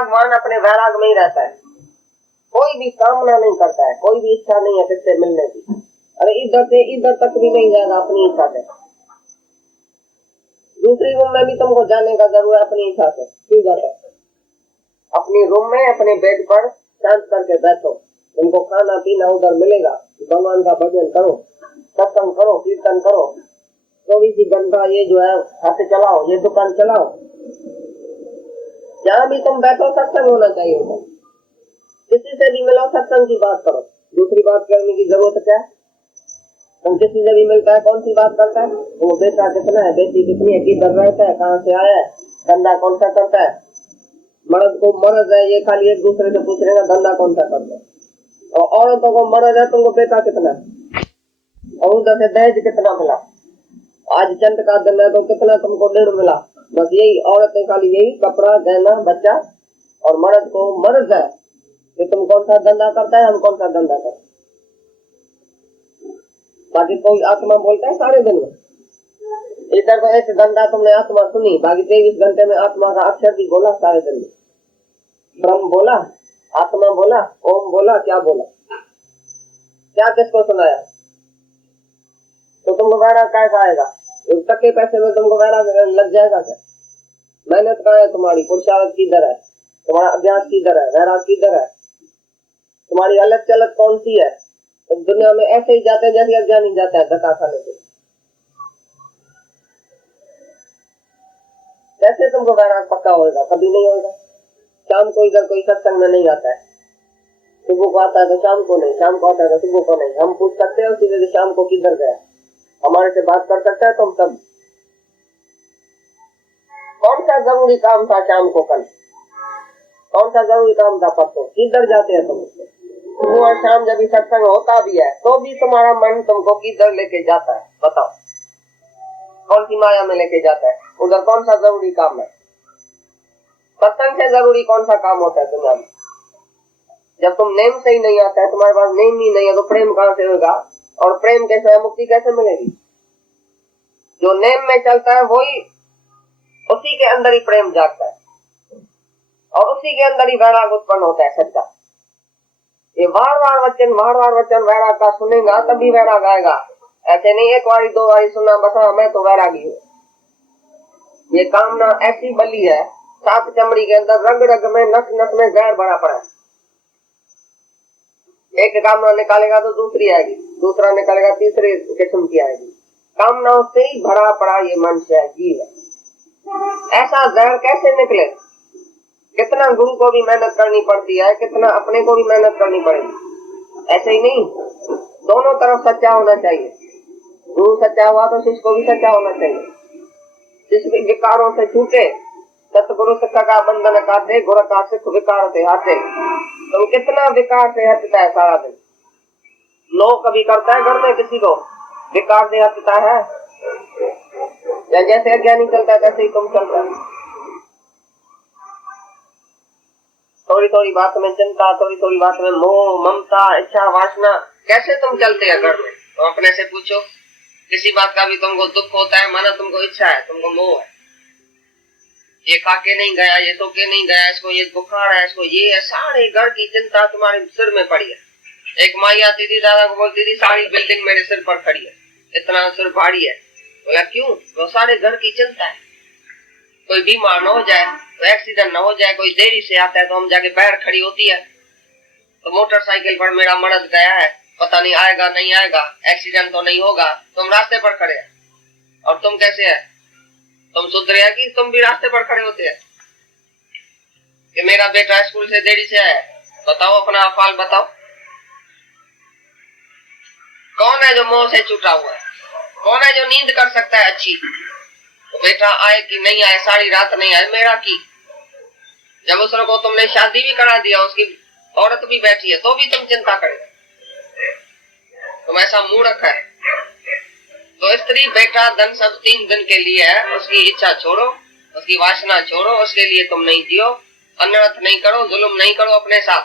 वैरागवान अपने वैराग में ही रहता है, कोई भी कामना नहीं करता है, कोई भी इच्छा नहीं है किससे मिलने की। अरे इधर से इधर तक भी नहीं जाएगा अपनी इच्छा से। दूसरी रूम में भी तुमको जाने का जरूर है अपनी इच्छा से, क्यों जाता है? अपनी रूम में अपने बेड पर शांत करके बैठो, तुमको खाना पीना उधर मिलेगा, भगवान का भजन करो, सत्संग करो, कीर्तन करो, 24 घंटा ये जो है हाथ चलाओ, ये दुकान चलाओ, जहाँ भी तुम बैठो सत्संग होना चाहिए। किसी से भी मिलो सत्संग की बात करो, दूसरी बात करने की जरूरत क्या है? तुम किसी से भी मिलता है कौन सी बात करता है? वो बेटा कितना है, बेटी कितनी है, किधर रहता है, कहाँ से आया है, धंधा कौन सा करता है। मर्द को मर्द है ये खाली एक दूसरे से पूछ रहेगा धंधा कौन सा करता है, और औरतों को मर्द है तुमको बेटा कितना है, और उधर से दहेज कितना मिला, आज चंद का दिन है तो कितना तुमको ऋण मिला। बस यही औरतें खाली यही कपड़ा गहना बच्चा, और मर्द को मर्द है कि तुम कौन सा धंधा करता है, हम कौन सा धंधा करते। बाकी कोई आत्मा बोलता है सारे दिन में, इधर तो एक घंटा तुमने आत्मा सुनी, बाकी 23 घंटे में आत्मा का अक्षर भी बोला सारे दिन में। ब्रह्म बोला, आत्मा बोला, ओम बोला, क्या बोला, क्या किसको सुनाया? तो तुमको वैराग कैसा आएगा? टके पैसे में तुमको वैराग लग जाएगा क्या? मेहनत कहाँ है तुम्हारी, पुरुषार्थ किधर है, तुम्हारा अभ्यास किधर है, वैराग किधर है, तुम्हारी अलग चलत कौन सी है? तो दुनिया में ऐसे ही जाते हैं जैसे अज्ञानी जाता है धक्का खाने के। कैसे तुमको वैराग पक्का होगा? कभी नहीं होगा। शाम को इधर कोई सत्संग में नहीं आता है, सुबह को आता है तो शाम को नहीं, शाम को आता है तो सुबह को नहीं। हम पूछ सकते हैं उसी वजह शाम को किधर गया, हमारे से बात कर सकता है तुम सब। कौन सा जरूरी काम था शाम को, कल कौन सा जरूरी काम था, परसों किधर जाते हैं तुम? सुबह और शाम जब सत्संग होता भी है तो भी तुम्हारा मन तुमको किधर लेके जाता है? बताओ, कौन सी माया में लेके जाता है? उधर कौन सा जरूरी काम है? सत्संग से जरूरी कौन सा काम होता है दुनिया में? जब तुम नेम से ही नहीं आता है, तुम्हारे पास नेम ही नहीं है, तो प्रेम कहाँ से होगा? और प्रेम के साथ मुक्ति कैसे मिलेगी? जो नेम में चलता है वही, उसी के अंदर ही प्रेम जागता है, और उसी के अंदर ही वैराग उत्पन्न होता है सच्चा। ये बार बार वचन वैराग का सुनेगा तभी वैराग आएगा। ऐसे नहीं एक बारी दो बारी सुना बस मैं तो वैरागी हूँ। ये कामना ऐसी बली है, सात चमड़ी के अंदर रग रग में नस नस में जहर भरा पड़ा है। एक कामना निकालेगा तो दूसरी आएगी, दूसरा निकालेगा तीसरी किस्म की आएगी। कामनाओं से ही भरा पड़ा ये मनुष्य है, जीव है। ऐसा जहर कैसे निकले? कितना गुरु को भी मेहनत करनी पड़ती है, कितना अपने को भी मेहनत करनी पड़ेगी। ऐसे ही नहीं, दोनों तरफ सच्चा होना चाहिए। गुरु सच्चा हुआ तो शिष्य को भी सच्चा होना चाहिए। शिष्य विकारों से छूटे, सतगुरु सिख का बंधन काटे, गुरु का सिख विकार से हटे। तो कितना विकार से हटता है सारा दिन? लोग कभी करता है घर में किसी को विकार से हटता है? या जैसे अज्ञानी चलता है वैसे ही तुम चलता है। थोड़ी थोड़ी बात में चिंता, थोड़ी थोड़ी बात में मोह, ममता, इच्छा, वासना, कैसे तुम चलते हैं घर में? तो अपने से पूछो। किसी बात का भी तुमको दुख होता है, माना तुमको इच्छा है, तुमको मोह है, ये खा के नहीं गया, ये तो के नहीं गया, इसको ये बुखार है, इसको ये है, सारे घर की चिंता तुम्हारे सिर में पड़ी है। एक माई आती थी, दादा को बोलती थी सारी बिल्डिंग मेरे सिर पर खड़ी है, इतना सिर भारी है। बोला क्यों? तो सारे घर की चिंता है। कोई बीमार न हो जाए, तो एक्सीडेंट न हो जाए, कोई देरी से आता है तो हम जाके पैर खड़ी होती है। तो मोटरसाइकिल पर मेरा मर्द गया है, पता नहीं आएगा नहीं आएगा, एक्सीडेंट तो नहीं होगा, तुम रास्ते पर खड़े हैं। और तुम कैसे है? तुम सुधरे है कि तुम भी रास्ते पर खड़े होते हैं? कि मेरा बेटा स्कूल से देरी से आया, बताओ अपना अफाल बताओ। कौन है जो मोह से छूटा हुआ है? कौन है जो नींद कर सकता है अच्छी? तो बेटा आए कि नहीं आए, सारी रात नहीं आए, मेरा की। जब उसको तुमने शादी भी करा दिया, उसकी औरत भी बैठी है, तो भी तुम चिंता करेगा? तुम ऐसा मूर्ख है। तो स्त्री बेटा धन सब 3 दिन के लिए है, उसकी इच्छा छोड़ो, उसकी वासना छोड़ो, उसके लिए तुम नहीं जियो, अनर्थ नहीं करो, जुल्म नहीं करो अपने साथ।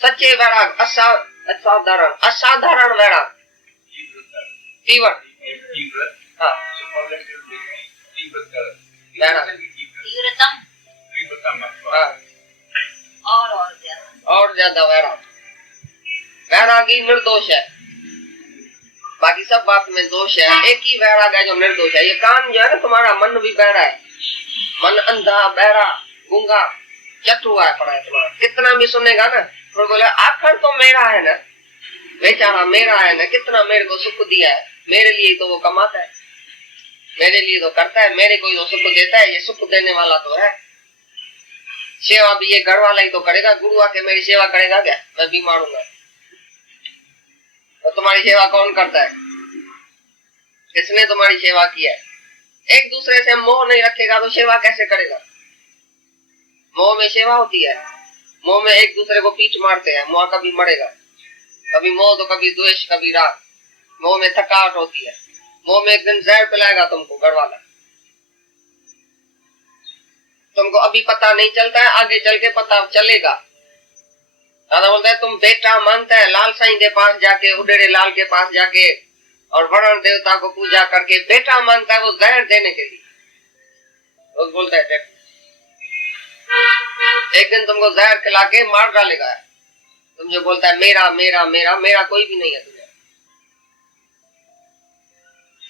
सच्चे वैराग, असाधारण असाधारण वैराग, तीव्र, हाँ वैराग, हाँ ज्यादा वैराग। वैरागी निर्दोष है, बाकी सब बात में दोष है। एक ही वैराग है जो निर्दोष है। ये कान जो है ना तुम्हारा, मन भी बहरा है, मन अंधा बहरा गूंगा चट हुआ है पड़ा है तुम्हारा। कितना भी सुनेगा ना तो बोले आखिर तो मेरा है ना, बेचारा मेरा है ना, कितना मेरे को सुख दिया है, मेरे लिए तो वो कमाता है, मेरे लिए तो करता है, मेरे को ही तो सुख देता है, ये सुख देने वाला तो है। सेवा भी ये घर वाला ही तो करेगा, गुरु आके मेरी सेवा करेगा क्या? मैं बीमार हूँ तो तुम्हारी सेवा कौन करता है? किसने तुम्हारी सेवा की है? एक दूसरे से मोह नहीं रखेगा तो सेवा कैसे करेगा? मोह में सेवा होती है। मोह में एक दूसरे को पीठ मारते हैं, मोह कभी मरेगा, कभी मोह तो कभी द्वेष कभी राग। मोह में थकावट होती है, मोह में एक दिन जहर पिलाएगा तुमको घर वाला। तुमको अभी पता नहीं चलता है, आगे चल के पता चलेगा। दादा बोलता है तुम बेटा मानता है, लाल साईं के पास जाके, उडेरे लाल के पास जाके और वरुण देवता को पूजा करके बेटा मानता है वो जहर देने के लिए। तो बोलता है एक दिन तुमको जहर खिला के मार डालेगा। तुम जो बोलता है मेरा मेरा मेरा मेरा, कोई भी नहीं है तुम्हें।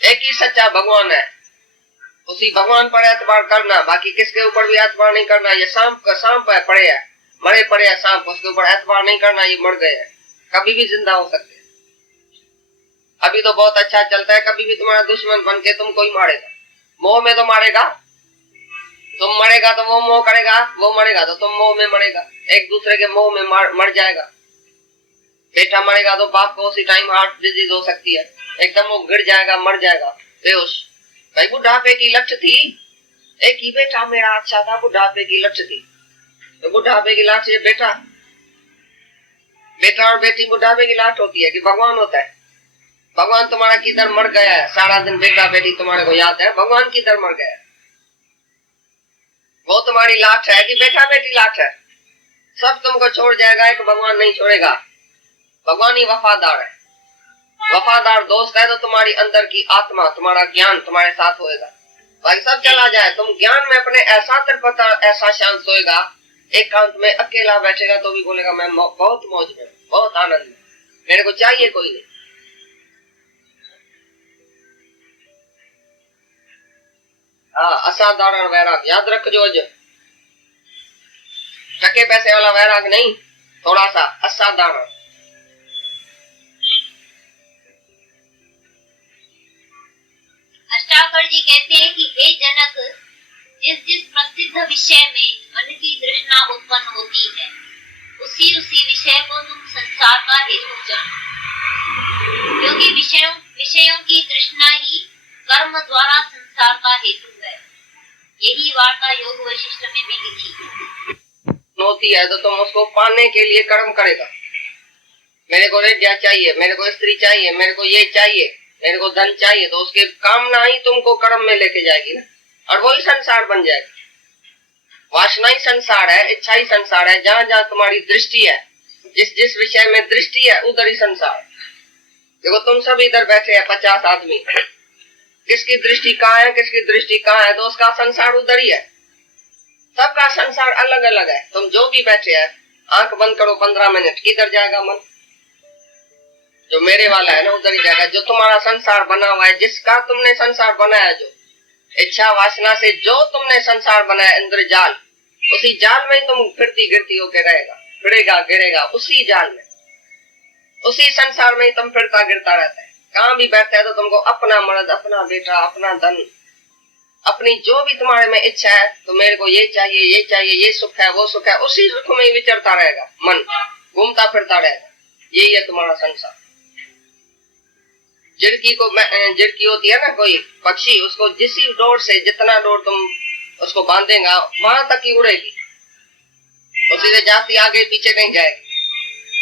एक ही सच्चा भगवान है, उसी भगवान पर एतबार करना, बाकी किसके ऊपर भी एतबार नहीं करना। ये सांप का सांप है, पड़े है, मरे पड़े हैं सांप, उसके ऊपर एतबार नहीं करना। ये मर गए हैं, कभी भी जिंदा हो सकते हैं। अभी तो बहुत अच्छा चलता है, कभी भी तुम्हारा दुश्मन बन के तुमको ही मारेगा। मोह में तो मारेगा, तुम मरेगा तो वो मोह करेगा, वो मरेगा तो तुम मोह में मरेगा। एक दूसरे के मोह में मर जाएगा। बेटा मरेगा तो बाप को उसी टाइम हार्ट डिजीज हो सकती है, एकदम वो गिर जाएगा, मर जाएगा बेहोश। भाई बुढ़ापे की लठ थी, एक ही बेटा मेरा अच्छा था, बुढ़ापे की लठ थी। तो बुढ़ापे की लाट से बेटा और बेटी बुढ़ापे की लाट होती है कि भगवान होता है? भगवान तुम्हारा किधर मर गया है? सारा दिन बेटा बेटी तुम्हारे को याद है, भगवान किधर मर गया है? वो तुम्हारी लाट है कि बेटा बेटी लाट है? सब तुमको छोड़ जाएगा, एक भगवान नहीं छोड़ेगा। भगवान ही वफादार है। वफादार दोस्त है तो तुम्हारी अंदर की आत्मा, तुम्हारा ज्ञान तुम्हारे साथ होएगा। भाई सब चला जाए, तुम ज्ञान में अपने ऐसा तिरपता, ऐसा शांत सोएगा, एकांत में अकेला बैठेगा तो भी बोलेगा मैं बहुत मौज में, बहुत आनंद में, मेरे को चाहिए कोई नहीं। असाधारण वैराग याद रखो, जो टके पैसे वाला वैराग नहीं, थोड़ा सा असाधारण। अष्टावक्र जी कहते हैं कि हे जनक, जिस जिस प्रसिद्ध विषय में मन की तृष्णा उत्पन्न होती है, उसी उसी विषय को तुम संसार का हेतु जानो, क्योंकि विषयों की तृष्णा ही कर्म द्वारा संसार का हेतु है। यही वार्ता योग वशिष्ठ में भी लिखी है। होती है तो तुम उसको पाने के लिए कर्म करेगा। मेरे को रेडिया चाहिए, मेरे को स्त्री चाहिए, मेरे को ये चाहिए, मेरे को धन चाहिए, तो उसके कामना ही तुमको कर्म में लेके जाएगी ना, और वही संसार बन जाएगा। वासना ही संसार है, इच्छा ही संसार है। जहाँ जहाँ तुम्हारी दृष्टि है, जिस जिस विषय में दृष्टि है उधर ही संसार। देखो तुम सब इधर बैठे हैं 50 आदमी, किसकी दृष्टि कहाँ है, किसकी दृष्टि कहाँ है, तो उसका संसार उधर ही है। सबका संसार अलग अलग है। तुम जो भी बैठे हैं, आंख बंद करो 15 मिनट, किधर जाएगा मन? जो मेरे वाला है ना उधर ही जाएगा। जो तुम्हारा संसार बना हुआ है, जिसका तुमने संसार बनाया, जो इच्छा वासना से जो तुमने संसार बनाया, इंद्रजाल, उसी जाल में ही तुम फिरती गिरती होके रहेगा, फिरेगा गिरेगा उसी जाल में, उसी संसार में ही तुम फिरता गिरता रहता है। कहाँ भी बैठता है तो तुमको अपना मर्द, अपना बेटा, अपना धन, अपनी जो भी तुम्हारे में इच्छा है, तो मेरे को ये चाहिए, ये चाहिए, ये सुख है, वो सुख है, उसी सुख में ही विचरता रहेगा मन, घूमता फिरता रहेगा। यही है तुम्हारा संसार। झिड़की होती है ना, कोई पक्षी, उसको जिसी डोर से, जितना डोर तुम उसको बांधेगा वहां तक ही उड़ेगी, उसी से जाती आगे पीछे नहीं जाएगी।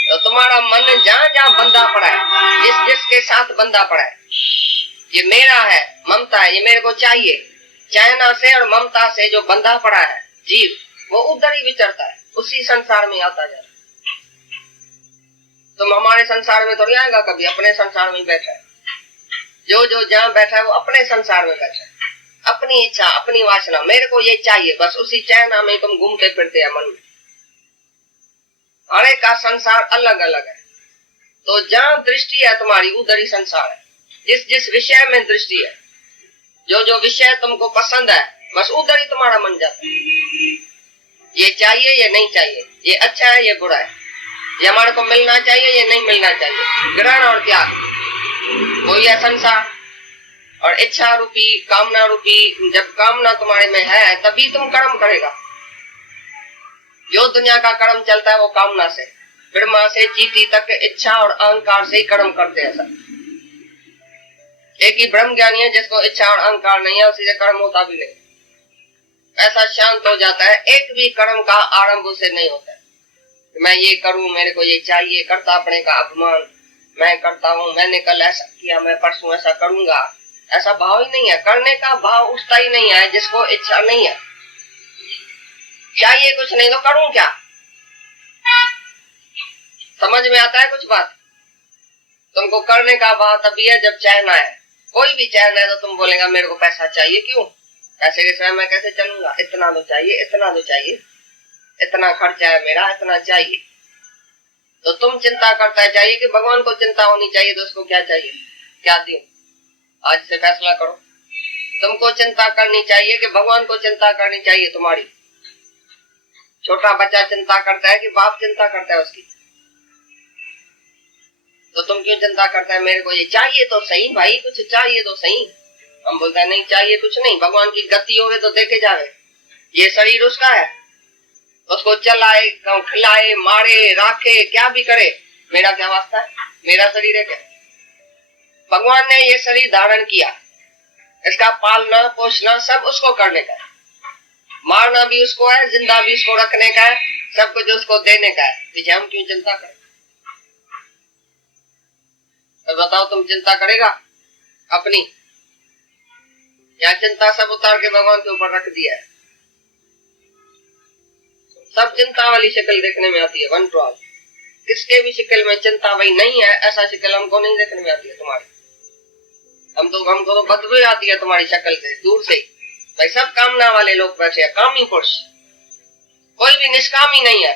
तो तुम्हारा मन जहाँ जहाँ बंधा पड़ा है, जिस जिसके साथ बंधा पड़ा है, ये मेरा है, ममता है, ये मेरे को चाहिए, चाहना से और ममता से जो बंधा पड़ा है जीव, वो उधर ही विचरता है, उसी संसार में आता जाता है। तुम हमारे संसार में थोड़ी आएगा कभी, अपने संसार में बैठा है। जो जो जहाँ बैठा है वो अपने संसार में बैठा है, अपनी इच्छा, अपनी वासना, मेरे को ये चाहिए, बस उसी चाहना में तुम घूमते फिरते हैं मन में। हर एक का संसार अलग अलग है। तो जहाँ दृष्टि है तुम्हारी उधर ही संसार है। जिस जिस विषय में दृष्टि है, जो जो विषय तुमको पसंद है, बस उधर ही तुम्हारा मन जाता है। ये चाहिए, ये नहीं चाहिए, ये अच्छा है, ये बुरा है, ये हमारे को मिलना चाहिए, ये नहीं मिलना चाहिए, ग्रहण और त्याग, वही है संसार। और इच्छा रूपी, कामना रूपी, जब कामना तुम्हारे में है तभी तुम कर्म करेगा। जो दुनिया का कर्म चलता है वो कामना से, ब्रह्मा से चीटी तक इच्छा और अहंकार से ही कर्म करते हैं सब। एक ही ब्रह्म ज्ञानी है जिसको इच्छा और अहंकार नहीं है, उसी से कर्म होता भी नहीं। ऐसा शांत हो जाता है, एक भी कर्म का आरंभ उसे नहीं होता है। मैं ये करूं, मेरे को ये चाहिए, करता अपने का अभिमान, मैं करता हूँ, मैंने कल ऐसा किया, मैं परसों ऐसा करूंगा, ऐसा भाव ही नहीं है। करने का भाव उठता ही नहीं है जिसको इच्छा नहीं है। चाहिए कुछ नहीं तो करूं क्या? समझ में आता है कुछ बात? तुमको करने का भाव तभी है जब चाहना है। कोई भी चाहना है तो तुम बोलेगा मेरे को पैसा चाहिए, क्यों? पैसे के समय मैं कैसे चलूंगा, इतना तो चाहिए, इतना तो चाहिए, इतना खर्चा है मेरा, इतना चाहिए। तो तुम चिंता करता है चाहिए कि भगवान को चिंता होनी चाहिए, तो उसको क्या चाहिए, क्या दूं? आज से फैसला करो। तुमको चिंता करनी चाहिए कि भगवान को चिंता करनी चाहिए तुम्हारी। छोटा बच्चा चिंता करता है कि बाप चिंता करता है उसकी, तो तुम क्यों चिंता करता है मेरे को ये चाहिए तो सही भाई, कुछ चाहिए तो सही। हम बोलते हैं नहीं चाहिए कुछ नहीं, भगवान की गति होवे तो देखे जावे। ये शरीर उसका है, उसको चलाए, खिलाए, मारे, राखे, क्या भी करे, मेरा क्या वास्ता है? मेरा शरीर है क्या? भगवान ने ये शरीर धारण किया, इसका पालना पोषना सब उसको करने का है, मारना भी उसको है, जिंदा भी उसको रखने का है, सब कुछ उसको देने का है। पीछे हम क्यों चिंता करें? तो बताओ, तुम चिंता करेगा अपनी, या चिंता सब उतार के भगवान के ऊपर रख दिया है? सब चिंता वाली शक्ल देखने में आती है, वन टू ऑल। किसके भी शक्ल में चिंता भाई नहीं है, ऐसा शक्ल हमको नहीं देखने में आती है तुम्हारी। हमको तो बदबू आती है तुम्हारी शक्ल से, दूर से ही। भाई सब कामना वाले लोग बैठे हैं, कामी पुरुष, कोई भी निष्कामी नहीं है,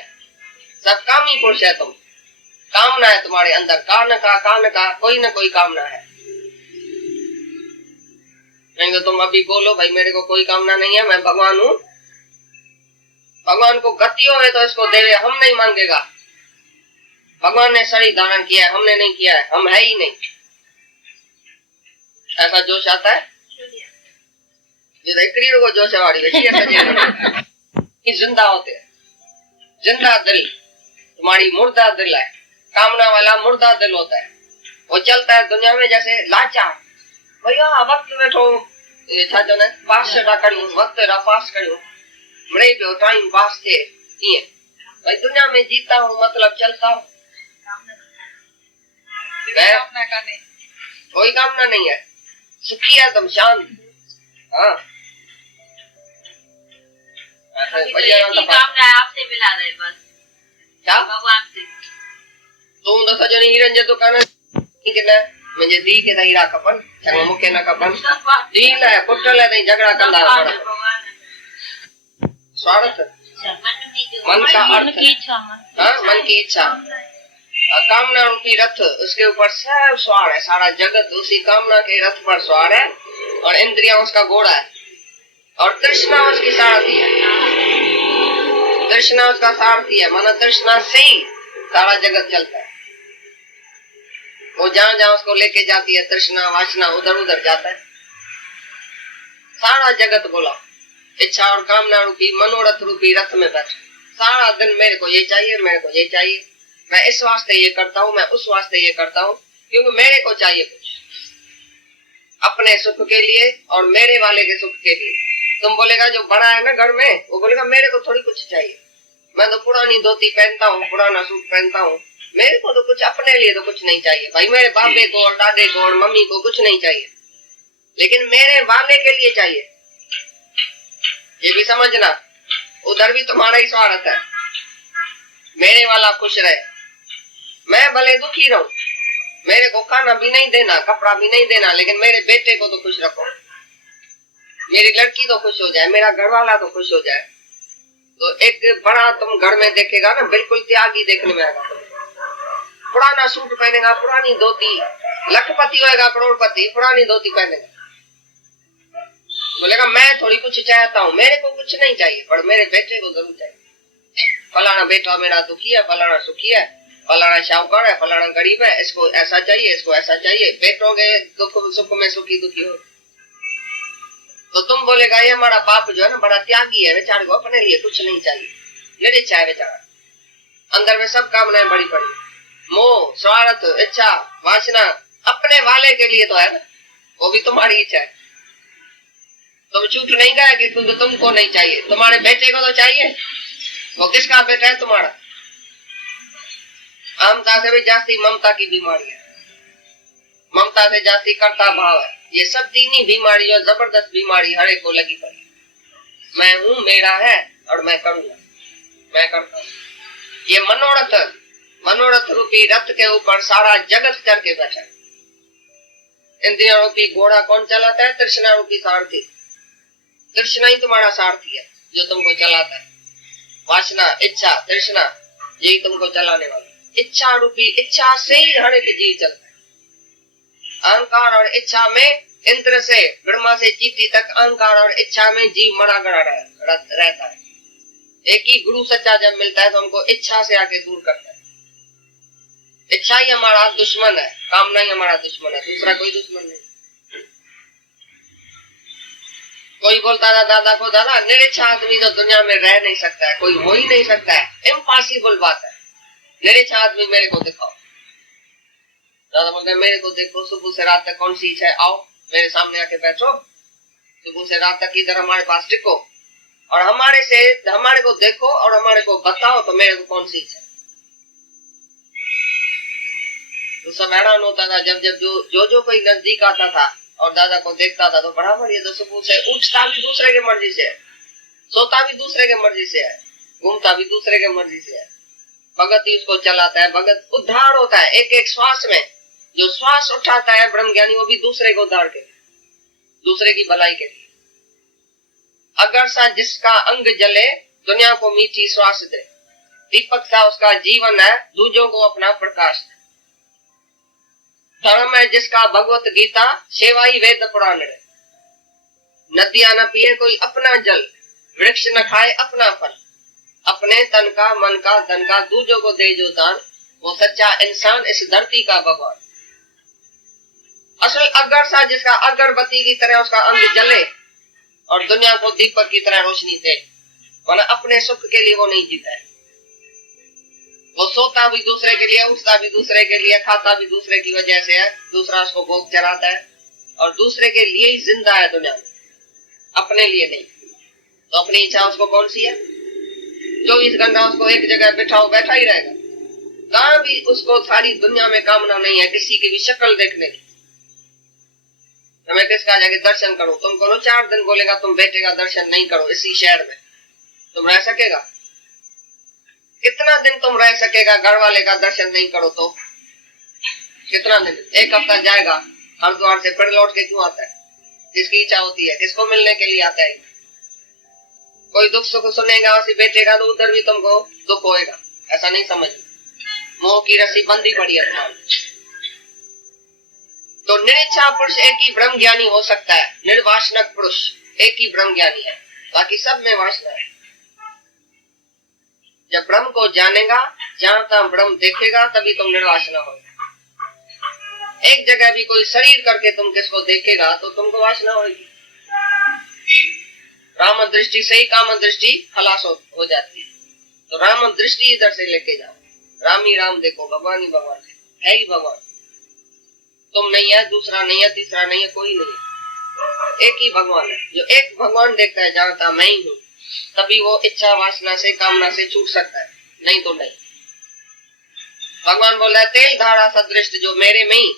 सब कामी पुरुष है। तुम कामना है तुम्हारे अंदर, कान का कोई ना कोई कामना है। नहीं तो तुम अभी बोलो भाई मेरे को कोई कामना नहीं है, मैं भगवान हूँ। भगवान को गति हो तो इसको देवे, हम नहीं मांगेगा। भगवान ने शरीर धारण किया है, हमने नहीं किया है, हम है ही नहीं। ऐसा जोश आता है, को जोश है जिंदा होते हैं, जिंदा दिल तुम्हारी मुर्दा दिल है। कामना वाला मुर्दा दिल होता है, वो चलता है दुनिया में जैसे लाचार। भैया वक्त बैठो पास करूं, वक्त पास करूं, बड़े जो टाइम पास थे ये भाई दुनिया में जीता हूँ, मतलब चलता हूँ। कोई कामना नहीं है, सुखी है तुम, शांत। हाँ कामना आपसे मिला रहे बस, क्या भगवान से। तुम तो सजो हिरन जो दुकान मुझे दी के नहीं रहा खपन, चंग मुखे न खपन, दी लाए पुटल है नहीं झगड़ा कंदा है। स्वार्थ मन का अर्थ, हाँ मन की इच्छा, कामना रूपी रथ, उसके ऊपर सब सवार है, सारा जगत उसी कामना के रथ पर सवार है, और इंद्रिया उसका घोड़ा है, और तृष्णा उसकी सारथी है। तृष्णा उसका सारथी है, माना तृष्णा से ही सारा जगत चलता है। वो जहाँ जहाँ उसको लेके जाती है तृष्णा वासना, उधर उधर जाता है। सारा जगत बोला इच्छा और कामना रूपी मनोरथ रूपी रथ में बैठ, सारा दिन मेरे को ये चाहिए, मेरे को ये चाहिए, मैं इस वास्ते ये करता हूँ, मैं उस वास्ते ये करता हूँ, क्योंकि मेरे को चाहिए कुछ अपने सुख के लिए और मेरे वाले के सुख के लिए। तुम बोलेगा जो बड़ा है ना घर में, वो बोलेगा मेरे को थोड़ी कुछ चाहिए, मैं तो पुरानी धोती पहनता हूँ, पुराना सूट पहनता हूँ, मेरे को तो कुछ अपने लिए तो कुछ नहीं चाहिए भाई, मेरे बाबे को और दादे को और मम्मी को कुछ नहीं चाहिए, लेकिन मेरे वाले के लिए चाहिए। ये भी समझना, उधर भी तुम्हारा ही स्वार्थ है, मेरे वाला खुश रहे, मैं भले दुखी रहूं, मेरे को खाना भी नहीं देना, कपड़ा भी नहीं देना, लेकिन मेरे बेटे को तो खुश रखो, मेरी लड़की तो खुश हो जाए, मेरा घर वाला तो खुश हो जाए, तो एक बड़ा तुम घर में देखेगा ना, बिल्कुल त्यागी देखने में आएगा। पुराना सूट पहनेगा, पुरानी धोती, लखपति होएगा, करोड़पति, पुरानी धोती पहनेगा। बोलेगा मैं थोड़ी कुछ चाहता हूँ, मेरे को कुछ नहीं चाहिए, पर मेरे बेटे को जरूर चाहिए। फलाना बेटा मेरा दुखी है, फलाना सुखी है, फलाना शाहूकार है, फलाना गरीब है, इसको ऐसा चाहिए, इसको ऐसा चाहिए। बेटों के दुख सुख में सुखी दुखी हो तो तुम बोलेगा ये हमारा बाप जो है ना बड़ा त्यागी है, बेचारे को अपने लिए कुछ नहीं चाहिए, मेरे चाहे बेचारा। अंदर में सब कामनाएं बड़ी पड़ी, मोह, स्वार्थ, इच्छा, वासना अपने वाले के लिए तो है ना, वो भी तुम्हारी इच्छा है। तुम झूठ नहीं कहा कि तुमको नहीं चाहिए, तुम्हारे बेटे को तो चाहिए। वो किसका बेटा है? तुम्हारा। ममता से भी जास्ती ममता की बीमारी है, ममता से जास्ती कर्ता भाव है। ये सब तीन बीमारी और जबरदस्त बीमारी हर एक को लगी पड़ी। मैं हूं, मेरा है और मैं करूंगा, मैं करता हूं। ये मनोरथ रूपी रथ के ऊपर सारा जगत चढ़ के बैठा है। इंद्रियों रूपी घोड़ा कौन चलाता है? तृष्णा रूपी सारथी। तृष्णा ही तुम्हारा सारथी है जो तुमको चलाता है। वासना, इच्छा, तृष्णा यही तुमको चलाने वाली। इच्छा रूपी, इच्छा से ही हर एक जीव चलता है। अहंकार और इच्छा में, इंद्र से ब्रह्मा से चीटी तक अहंकार और इच्छा में जीव मरा गड़ा रहता है। एक ही गुरु सच्चा जब मिलता है तो हमको इच्छा से आके दूर करता है। इच्छा ही हमारा दुश्मन है, कामना ही हमारा दुश्मन है, दूसरा कोई दुश्मन नहीं। कोई बोलता था दादा को, दादा निरीच्छा आदमी तो दुनिया में रह नहीं सकता है, कोई हो ही नहीं सकता है, इम्पॉसिबल बात है, निरीच्छा आदमी मेरे को दिखाओ। दादा बोलते मेरे को देखो, सुबह से रात तक कौन सी इच्छा है, आओ मेरे सामने आके बैठो, सुबह से रात तक इधर हमारे पास टिको और हमारे को देखो और हमारे को बताओ तो मेरे को कौन सी इच्छा है। तो सब हैरान होता था जब जो कोई नजदीक आता था और दादा को देखता था तो बराबर ये तो सुबह से उठता भी दूसरे के मर्जी से है, सोता भी दूसरे के मर्जी से है, घूमता भी दूसरे के मर्जी से है। भगत ही उसको चलाता है, भगत उद्धार होता है एक एक श्वास में। जो श्वास उठाता है ब्रह्म ज्ञानी, वो भी दूसरे को उद्धार के लिए, दूसरे की भलाई के लिए। अगर सा जिसका अंग जले दुनिया को मीठी श्वास दे, दीपक सा उसका जीवन है दूजों को अपना प्रकाश दे। धर्म है जिसका भगवत गीता, सेवा ही वेद पुराण है। नदियां न पिए कोई अपना जल, वृक्ष न खाए अपना फल, अपने तन का, मन का, धन का दूजों को दे जो दान, वो सच्चा इंसान इस धरती का भगवान। असल अगर सा जिसका अगरबत्ती की तरह उसका अंग जले और दुनिया को दीपक की तरह रोशनी दे, वरना अपने सुख के लिए वो नहीं जीता है। वो सोता भी दूसरे के लिए, उठता भी दूसरे के लिए, खाता भी दूसरे की वजह से है, दूसरा उसको भोग चढ़ाता है और दूसरे के लिए ही जिंदा है दुनिया में, अपने लिए नहीं। तो अपनी इच्छा उसको कौन सी है? 24 घंटा उसको एक जगह बैठाओ, बैठा ही रहेगा। कहाँ भी उसको सारी दुनिया में कामना नहीं है किसी की भी शक्ल देखने की। हमें किसका जाके दर्शन करो, तुम करो 4 दिन, बोलेगा तुम बेटे का दर्शन नहीं करो इसी शहर में, तुम रह सकेगा? कितना दिन तुम रह सकेगा? घर वाले का दर्शन नहीं करो तो कितना दिन? 1 हफ्ता जाएगा, हरिद्वार से फिर लौट के क्यों आता है? जिसकी इच्छा होती है, किसको मिलने के लिए आता है? कोई दुख सुख सुनेगा उसी बेटे का तो उधर भी तुमको दुख होएगा, ऐसा नहीं समझ। मोह की रस्सी बंदी पड़ी है तुम्हारी। तो निरीच्छा पुरुष एक ही ब्रह्म ज्ञानी हो सकता है, निर्वासनक पुरुष एक ही ब्रह्म ज्ञानी है, बाकी सब में वासना है। जब ब्रह्म को जानेगा, जानता ब्रह्म देखेगा, तभी तुम निर्वासना होगा। एक जगह भी कोई शरीर करके तुम किसको देखेगा तो तुमको वासना होगी। राम दृष्टि से ही काम दृष्टि खलास हो जाती है। तो राम दृष्टि इधर से लेके जाओ, राम ही राम देखो, भगवान ही भगवान है ही भगवान। तुम नहीं है, दूसरा नहीं है, तीसरा नहीं है, कोई नहीं है, एक ही भगवान है। जो एक भगवान देखता है, जानता मैं ही हूँ, तभी वो इच्छा वासना से, कामना से छूट सकता है, नहीं तो नहीं। भगवान बोला है तेल धारा सदृश जो मेरे में ही,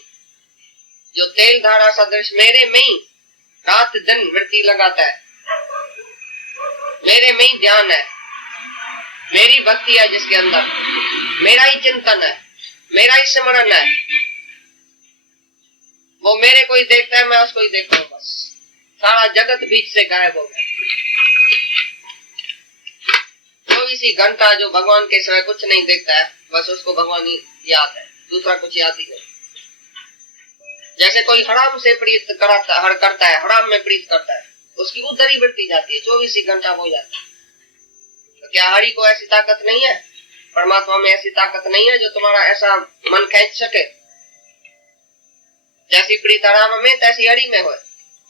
जो तेल धारा सदृश मेरे में ही रात दिन वृत्ति लगाता है, मेरे में ही ध्यान है, मेरी भक्ति है जिसके अंदर, मेरा ही चिंतन है, मेरा ही स्मरण है, वो मेरे को ही देखता है, मैं उसको ही देखता हूँ। बस सारा जगत बीच से गायब हो गया। 24 ही घंटा जो भगवान के सिवाय कुछ नहीं देखता है, बस उसको भगवान ही याद है, दूसरा कुछ याद ही नहीं। जैसे कोई हराम से प्रीत करता है, हराम में प्रीत करता है, उसकी उधर ही बढ़ती जाती है, 24 ही घंटा हो जाता है। तो क्या हरि को ऐसी ताकत नहीं है, परमात्मा में ऐसी ताकत नहीं है जो तुम्हारा ऐसा मन खींच सके? जैसी प्रीत हराम में तैसी हरि में हो।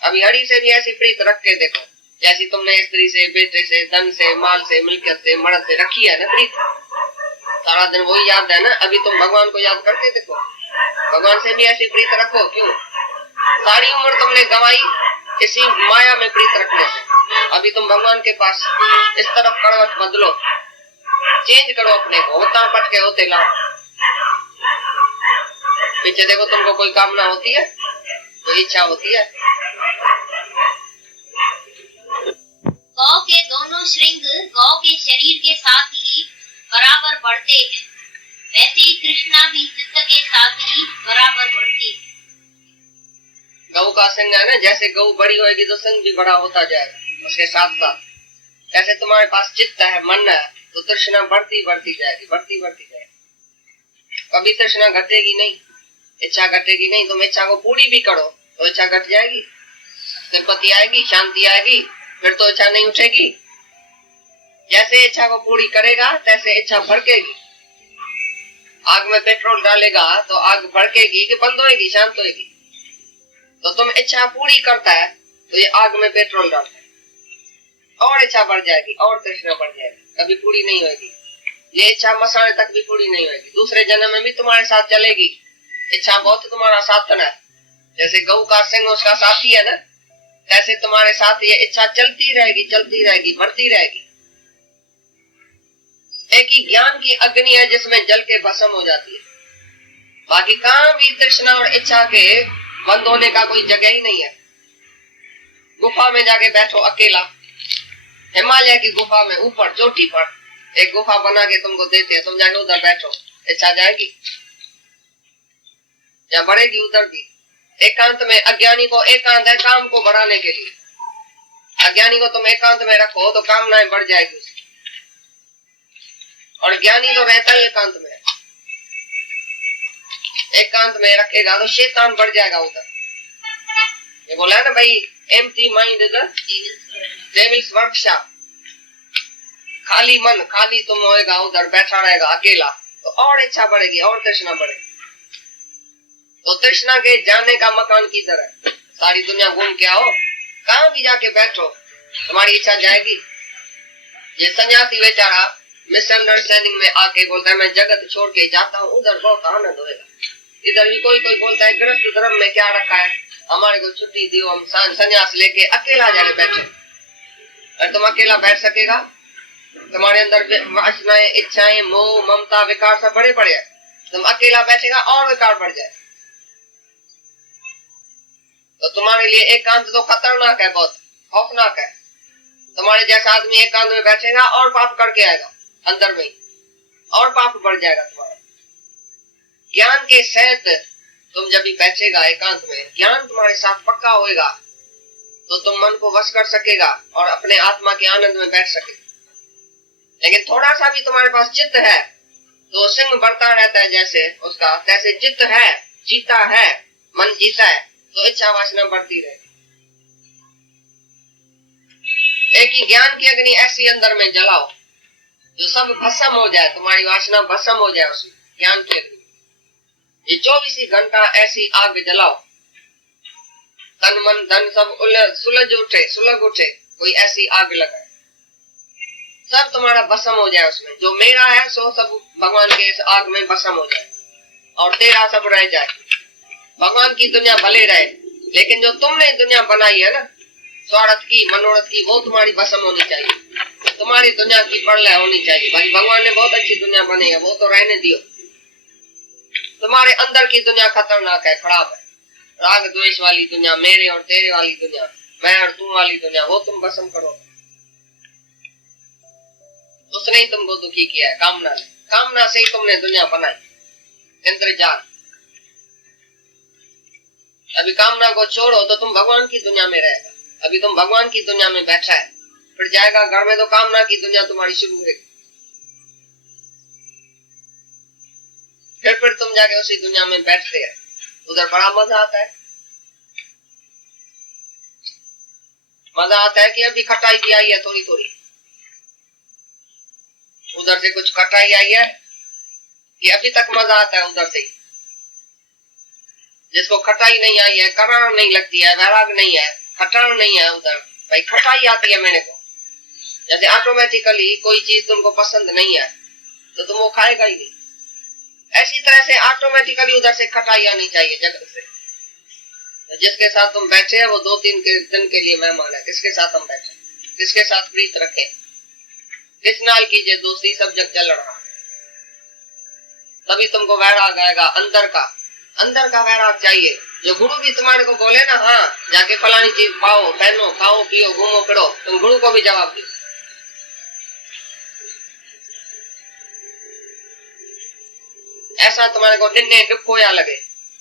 अभी हरि से भी ऐसी प्रीत रख के देखो, जैसी तुमने स्त्री से, बेटे से, धन से, माल से, मिल्कियत से, मर्द से रखी है ना प्रीत, सारा दिन वही याद है ना। अभी तुम भगवान को याद करके देखो, भगवान से भी ऐसी प्रीत रखो। क्यों? सारी उम्र तुमने गंवाई इसी माया में प्रीत रखने से। अभी तुम भगवान के पास इस तरफ कड़वट बदलो, चेंज करो अपने को, होता पटके होते लाओ। पीछे देखो, तुमको कोई कामना होती है, कोई इच्छा होती है? गौ के दोनों श्रृंग गौ के शरीर के साथ ही बराबर बढ़ते हैं, वैसे ही तृष्णा भी चित्त के साथ ही बराबर बढ़ती है। गौ का सिंग है ना, जैसे गौ बड़ी होगी तो सिंग भी बड़ा होता जाएगा उसके साथ साथ। ऐसे तुम्हारे पास चित्त है, मन है, तो तृष्णा बढ़ती बढ़ती जाएगी, बढ़ती बढ़ती जाएगी। कभी तृष्णा घटेगी नहीं, इच्छा घटेगी नहीं। तुम इच्छा को पूरी भी करो तो इच्छा घट जाएगी, संपत्ति आएगी, शांति आएगी, फिर तो इच्छा नहीं उठेगी। जैसे इच्छा को पूरी करेगा तैसे इच्छा भड़केगी। आग में पेट्रोल डालेगा तो आग भड़केगी कि बंद होएगी, शांत होएगी? तो तुम इच्छा पूरी करता है तो ये आग में पेट्रोल डालता है, और इच्छा बढ़ जाएगी, और तृष्णा बढ़ जाएगी, कभी पूरी नहीं होगी। ये इच्छा मसाने तक भी पूरी नहीं होगी, दूसरे जन्म में भी तुम्हारे साथ चलेगी। इच्छा बहुत तुम्हारा साथन है, जैसे गौ का सिंह उसका साथी है ना, ऐसे तुम्हारे साथ ये इच्छा चलती रहेगी, चलती रहेगी, बढ़ती रहेगी। एक ही ज्ञान की अग्नि है जिसमें जल के भस्म हो जाती है। बाकी कहां भी तृष्णा और इच्छा के बंद होने का कोई जगह ही नहीं है। गुफा में जाके बैठो अकेला, हिमालय की गुफा में ऊपर चोटी पर एक गुफा बना के तुमको देते हैं, तुम जाके उधर बैठो, इच्छा जाएगी या बढ़ेगी? उधर भी एकांत में। अज्ञानी को एकांत है काम को बढ़ाने के लिए। अज्ञानी को तुम एकांत में रखो तो कामनाएं बढ़ जाएगी उसकी, और ज्ञानी तो रहता ही एकांत में। एकांत में रखेगा तो शैतान बढ़ जाएगा उधर। ये बोला है ना भाई, empty mind is the devils workshop. खाली मन, खाली तुम होएगा, उधर बैठा रहेगा अकेला, तो और इच्छा बढ़ेगी, और तृष्णा बढ़ेगी। तो तृष्णा के जाने का मकान किधर है? सारी दुनिया घूम के आओ, कहां भी जाके बैठो, तुम्हारी इच्छा जाएगी। ये सन्यासी बेचारा मिसअंडरस्टैंडिंग में आके बोलता है मैं जगत छोड़ के जाता हूँ, उधर बहुत आनंद होएगा। इधर भी कोई कोई बोलता है गृहस्थ धर्म में क्या रखा है, हमारे को छुट्टी दियो, हम संन्यास लेके अकेला जाके बैठे। और तुम अकेला बैठ सकेगा? तुम्हारे अंदर वासनाएं, इच्छाएं, मोह, ममता, विकार सब बड़े बड़े हैं। तुम अकेला बैठेगा और विकार बढ़ जाए। तो तुम्हारे लिए एकांत तो खतरनाक है, बहुत खौफनाक है। तुम्हारे जैसा आदमी एकांत में बैठेगा और पाप करके आएगा, अंदर में और पाप बढ़ जाएगा तुम्हारा। ज्ञान के सहित तुम जब भी बैठेगा एकांत में, ज्ञान तुम्हारे साथ पक्का होएगा, तो तुम मन को वश कर सकेगा और अपने आत्मा के आनंद में बैठ सकेगा। लेकिन थोड़ा सा भी तुम्हारे पास चित्त है तो सिंह बढ़ता रहता है जैसे उसका, तैसे चित्त है, जीता है, मन जीता है, तो इच्छा वासना बढ़ती रहेगी। एक ही ज्ञान की अग्नि ऐसी अंदर में जलाओ जो सब भस्म हो जाए, तुम्हारी वासना भस्म हो जाए उसी ज्ञान की अग्नि। ये 24 घंटा ऐसी आग जलाओ, तन मन धन सब सुलग उठे, कोई ऐसी आग लगाए, सब तुम्हारा भस्म हो जाए उसमें। जो मेरा है सो सब भगवान के इस आग में भस्म हो जाए, और तेरा सब रह जाए। भगवान की दुनिया भले रहे, लेकिन जो तुमने दुनिया बनाई है ना, स्वार्थ की, मनोरथ की, वो तुम्हारी भस्म होनी चाहिए। तुम्हारी दुनिया की प्रलय होनी चाहिए। भाई भगवान ने बहुत अच्छी दुनिया बनाई है, वो तो रहने दियो। तुम्हारे अंदर की दुनिया खतरनाक है, खराब है, राग द्वेष वाली दुनिया, मेरे और तेरे वाली दुनिया, मैं और तू वाली दुनिया, वो तुम भस्म करो। उसने ही तुमको दुखी किया है, कामना ने। कामना से ही तुमने दुनिया बनाई, इंद्रजाल। अभी कामना को छोड़ो तो तुम भगवान की दुनिया में रहेगा। अभी तुम भगवान की दुनिया में बैठा है, फिर जाएगा घर में तो कामना की दुनिया तुम्हारी शुरू होगी। फिर तुम जाके उसी दुनिया में बैठते हैं, उधर बड़ा मजा आता है। मजा आता है कि अभी खटाई भी आई है थोड़ी थोड़ी, उधर से कुछ खटाई आई है कि अभी तक मजा आता है उधर से ही। जिसको खटाई नहीं आई है, करार नहीं लगती है, वैराग नहीं है, खटान नहीं है, उधर भाई खटाई आती है मेरे को। जैसे ऑटोमेटिकली कोई चीज तुमको पसंद नहीं है तो तुम वो खाएगा ही नहीं, ऐसी तरह से ऑटोमेटिकली उधर से खटाई आनी चाहिए जगत से। जिसके साथ तुम बैठे हैं वो 2-3 दिन के लिए मेहमान है। किसके साथ हम बैठे, किसके साथ प्रीत रखें, किस नाल कीजिए दोस्ती, सब जग चल रहा। तभी तुमको वैराग आएगा, अंदर का वैराग चाहिए। जो गुरु भी तुम्हारे को बोले ना, हाँ जाके फलानी चीज पाओ, पहनो, खाओ, पियो, घूमो फिरो, तुम गुरु को भी जवाब दो। ऐसा तुम्हारे को निन्ने दुख हो या लगे,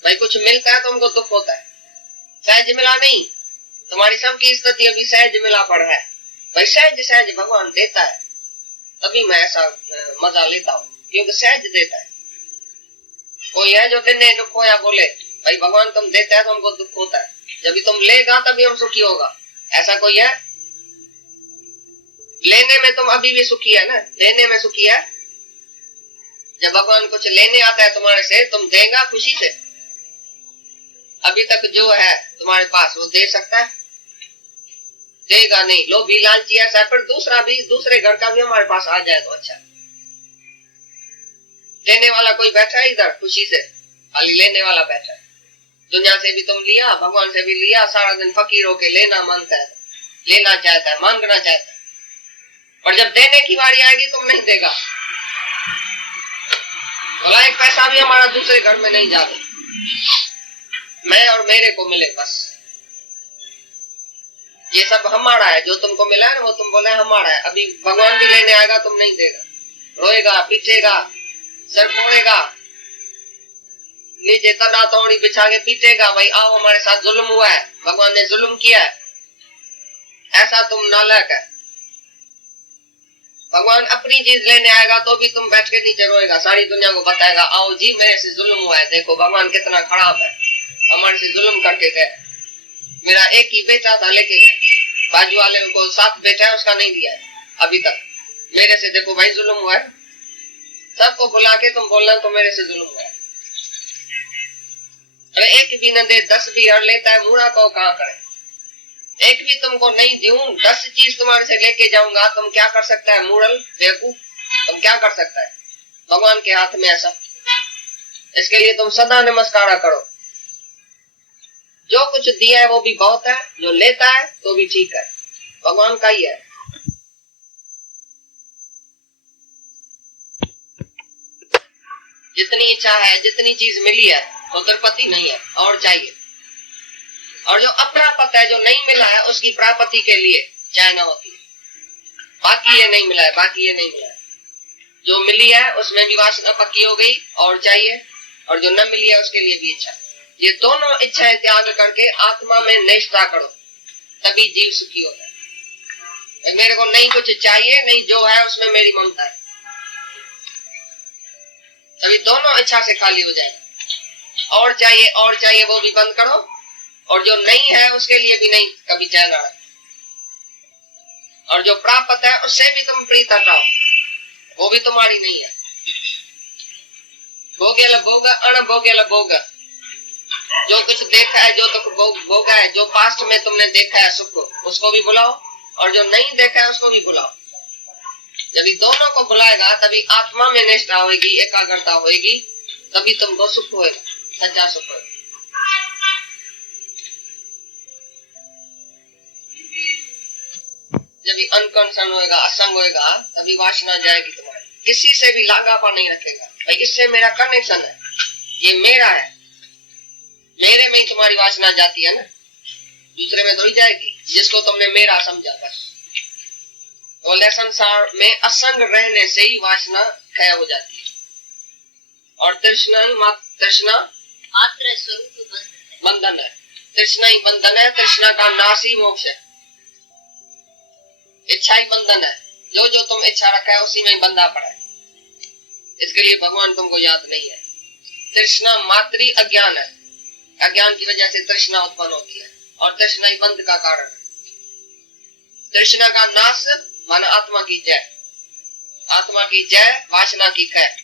भाई कुछ मिलता है तुमको दुख होता है, सहज मिला नहीं। तुम्हारी सबकी स्थिति अभी सहज मिला पड़ है, भाई सहज भगवान देता है, तभी मैं ऐसा मजा लेता हूँ, क्योंकि सहज देता है। कोई है जो निन्ने दुख हो या बोले भाई भगवान तुम देता है तो हमको दुख होता है, जब तुम लेगा तभी हम सुखी होगा, ऐसा कोई है? लेने में तुम अभी भी सुखी है ना, लेने में सुखी है। जब भगवान कुछ लेने आता है तुम्हारे से, तुम देगा खुशी से। अभी तक जो है तुम्हारे पास वो दे सकता है? देगा नहीं। लोभी लालची ऐसा है, पर दूसरा भी, दूसरे घर का भी हमारे पास आ जाए तो अच्छा। लेने वाला कोई बैठा है इधर खुशी से, खाली लेने वाला बैठा है। दुनिया से भी तुम लिया, भगवान से भी लिया, सारा दिन फकीर होके लेना मांगता है, लेना चाहता है, मांगना चाहता है, और जब देने की बारी आएगी तुम नहीं देगा। बोला एक पैसा भी हमारा दूसरे घर में नहीं जाते, मैं और मेरे को मिले बस। ये सब हमारा है, जो तुमको मिला है ना वो तुम बोले हमारा है। अभी भगवान भी लेने आएगा, तुम नहीं देगा, रोएगा, पीटेगा, सर फोड़ेगा, नीचे तना तोड़ी बिछा के पीटेगा, भाई आओ हमारे साथ जुल्म हुआ है, भगवान ने जुल्म किया है। ऐसा तुम नालायक है। भगवान अपनी चीज लेने आएगा तो भी तुम बैठ के नीचे रोएगा, सारी दुनिया को बताएगा आओ जी मेरे से जुल्म हुआ है, देखो भगवान कितना खराब है, हमारे से जुल्म करके गए। मेरा एक ही बेटा था लेके गए, बाजू वाले को 7 बेटा है उसका नहीं दिया है अभी तक, मेरे से देखो भाई जुल्म हुआ है। सबको बुला के तुम बोलना तो मेरे से जुल्म हुआ है। अरे एक भी न दे 10 भी हर लेता है, मुड़ा को कहाँ करे। एक भी तुमको नहीं दूं, 10 चीज तुम्हारे से लेके जाऊंगा, तुम क्या कर सकता है मूढ़ल बेवकूफ, तुम क्या कर सकता है? भगवान के हाथ में है सब। इसके लिए तुम सदा नमस्कार करो। जो कुछ दिया है वो भी बहुत है, जो लेता है तो भी ठीक है, भगवान का ही है। जितनी इच्छा है, जितनी चीज मिली है तो द्रपति नहीं है और चाहिए। और जो अप्राप्त है, जो नहीं मिला है, उसकी प्राप्ति के लिए चाहना होती है। बाकी ये नहीं मिला है, बाकी ये नहीं मिला है। जो मिली है उसमें भी वासना पक्की हो गई और चाहिए, और जो न मिली है उसके लिए भी इच्छा। ये दोनों इच्छाएं त्याग करके आत्मा में निष्ठा करो, तभी जीव सुखी होता है। मेरे को नहीं कुछ चाहिए, नहीं जो है उसमें मेरी ममता है, तभी दोनों इच्छा से खाली हो जाएगा। और चाहिए वो भी बंद करो, और जो नहीं है उसके लिए भी नहीं कभी चैन आ रहा। और जो प्राप्त है उससे भी तुम प्रीत हटाओ, वो भी तुम्हारी नहीं है। भोगेल भोग अणभोगेल भोग, जो कुछ देखा है, जो तो भोगा है, जो पास्ट में तुमने देखा है सुख, उसको भी बुलाओ, और जो नहीं देखा है उसको भी बुलाओ। जब दोनों को बुलाएगा तभी आत्मा में निष्ठा होगी, एकाग्रता होगी, तभी तुमको सुख होगा, सच्चा सुख होगा। जब अनकंसन होएगा, असंग होएगा, तभी वासना जाएगी तुम्हारी। किसी से भी लगापा नहीं रखेगा, भाई इससे मेरा कनेक्शन है, ये मेरा है, मेरे में ही तुम्हारी वासना जाती है ना, दूसरे में थोड़ी जाएगी। जिसको तुमने मेरा समझा बस, बोले संसार में असंग रहने से ही वासना क्षय हो जाती है। और तृष्णा मात्र स्वरूप बंधन है, तृष्णा ही बंधन है, तृष्णा का नाश ही मोक्ष है। इच्छा ही बंधन है, जो तुम इच्छा रखा है उसी में ही बंधा पड़ा है। इसके लिए भगवान तुमको याद नहीं है। तृष्णा मात्री अज्ञान है। अज्ञान की वजह से तृष्णा उत्पन्न होती है और तृष्णा ही बंध का कारण है। तृष्णा का नाश माना आत्मा की जय। आत्मा की जय, वासना की क्षय।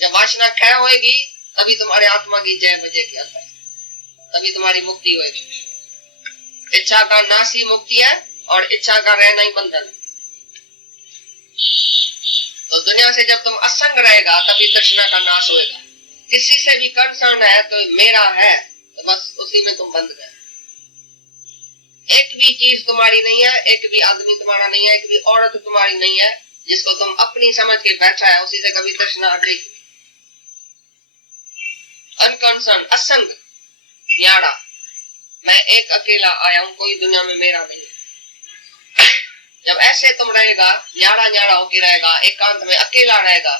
जब वासना क्षय होएगी तभी तुम्हारे आत्मा की जय बजेगी अंदर, तभी तुम्हारी मुक्ति होएगी। इच्छा का नाश ही मुक्ति है और इच्छा का रहना ही बंधन है। तो दुनिया से जब तुम असंग रहेगा तभी तृष्णा का नाश होएगा। किसी से भी कंसर्न है तो मेरा है, तो बस उसी में तुम बंध गए। एक भी चीज तुम्हारी नहीं है, एक भी आदमी तुम्हारा नहीं है, एक भी औरत तुम्हारी नहीं है। जिसको तुम अपनी समझ के बैठा है उसी से कभी तृष्णा हटेगी। अनकंसर्न, असंग, न्यारा, मैं एक अकेला आया हूं, कोई दुनिया में मेरा नहीं है। जब ऐसे तुम रहेगा, न्यारा न्यारा होके रहेगा, एकांत में अकेला रहेगा,